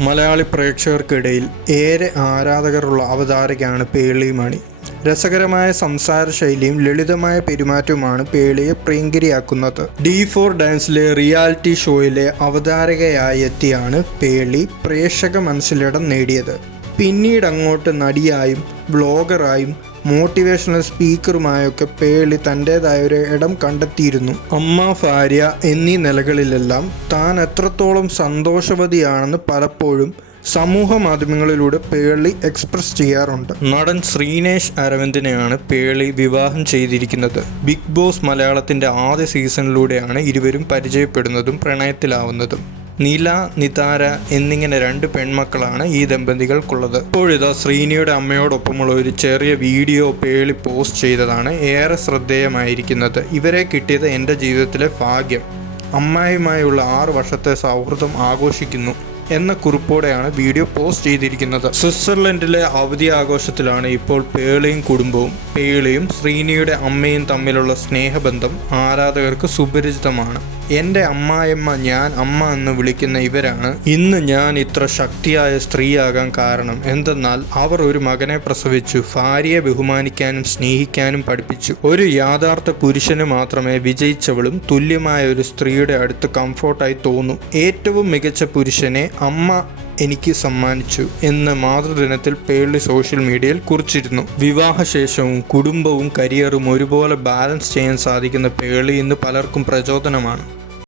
മലയാളി പ്രേക്ഷകർക്കിടയിൽ ഏറെ ആരാധകരുള്ള അവതാരകയാണ് പേളി മണി. രസകരമായ സംസാര ശൈലിയും ലളിതമായ പെരുമാറ്റവുമാണ് പേളിയെ പ്രിയങ്കരിയാക്കുന്നത്. ഡി ഫോർ ഡാൻസിലെ റിയാലിറ്റി ഷോയിലെ അവതാരകയായി എത്തിയാണ് പേളി. പ്രേക്ഷക മനസ്സിലിടം നേടിയത്. പിന്നീട് അങ്ങോട്ട് നടിയായും വ്ളോഗറായും മോട്ടിവേഷണൽ സ്പീക്കറുമായൊക്കെ പേളി തന്റെതായ ഒരു ഇടം കണ്ടെത്തിയിരുന്നു. അമ്മ ഭാര്യ എന്നീ നിലകളിലെല്ലാം താൻ എത്രത്തോളം സന്തോഷവതിയാണെന്ന് പലപ്പോഴും സമൂഹ മാധ്യമങ്ങളിലൂടെ പേളി എക്സ്പ്രസ് ചെയ്യാറുണ്ട്. നടൻ ശ്രീനേഷ് അരവിന്ദിനെയാണ് പേളി വിവാഹം ചെയ്തിരിക്കുന്നത്. ബിഗ് ബോസ് മലയാളത്തിന്റെ ആദ്യ സീസണിലൂടെയാണ് ഇരുവരും പരിചയപ്പെടുന്നതും പ്രണയത്തിലാവുന്നതും. നില നിതാര എന്നിങ്ങനെ രണ്ട് പെൺമക്കളാണ് ഈ ദമ്പതികൾക്കുള്ളത്. ഇപ്പോഴിതാ ശ്രീനിയുടെ അമ്മയോടൊപ്പമുള്ള ഒരു ചെറിയ വീഡിയോ പേളി പോസ്റ്റ് ചെയ്തതാണ് ഏറെ ശ്രദ്ധേയമായിരിക്കുന്നത്. ഇവരെ കിട്ടിയത് എന്റെ ജീവിതത്തിലെ ഭാഗ്യം. അമ്മായിയുമായുള്ള ആറ് വർഷത്തെ സൗഹൃദം ആഘോഷിക്കുന്നു. എന്ന കുറിപ്പോടെയാണ് വീഡിയോ പോസ്റ്റ് ചെയ്തിരിക്കുന്നത്. സ്വിറ്റ്സർലൻഡിലെ അവധി ആഘോഷത്തിലാണ് ഇപ്പോൾ പേളയും കുടുംബവും പേളയും ശ്രീനിയുടെ അമ്മയും തമ്മിലുള്ള സ്നേഹബന്ധം ആരാധകർക്ക് സുപരിചിതമാണ്. എന്റെ അമ്മായിമ്മ ഞാൻ അമ്മ എന്ന് വിളിക്കുന്ന ഇവരാണ്. ഇന്ന് ഞാൻ ഇത്ര ശക്തിയായ സ്ത്രീയാകാൻ കാരണം എന്തെന്നാൽ അവർ ഒരു മകനെ പ്രസവിച്ചു ഭാര്യയെ ബഹുമാനിക്കാനും സ്നേഹിക്കാനും പഠിപ്പിച്ചു. ഒരു യാഥാർത്ഥ പുരുഷന് മാത്രമേ വിജയിച്ചവളും തുല്യമായ ഒരു സ്ത്രീയുടെ അടുത്ത് കംഫോർട്ടായി തോന്നും. ഏറ്റവും മികച്ച പുരുഷനെ അമ്മ എനിക്ക് സമ്മാനിച്ചു എന്ന് മാതൃദിനത്തിൽ പേളി സോഷ്യൽ മീഡിയയിൽ കുറിച്ചിരുന്നു. വിവാഹശേഷവും കുടുംബവും കരിയറും ഒരുപോലെ ബാലൻസ് ചെയ്യാൻ സാധിക്കുന്ന പേളി ഇന്ന് പലർക്കും പ്രചോദനമാണ്.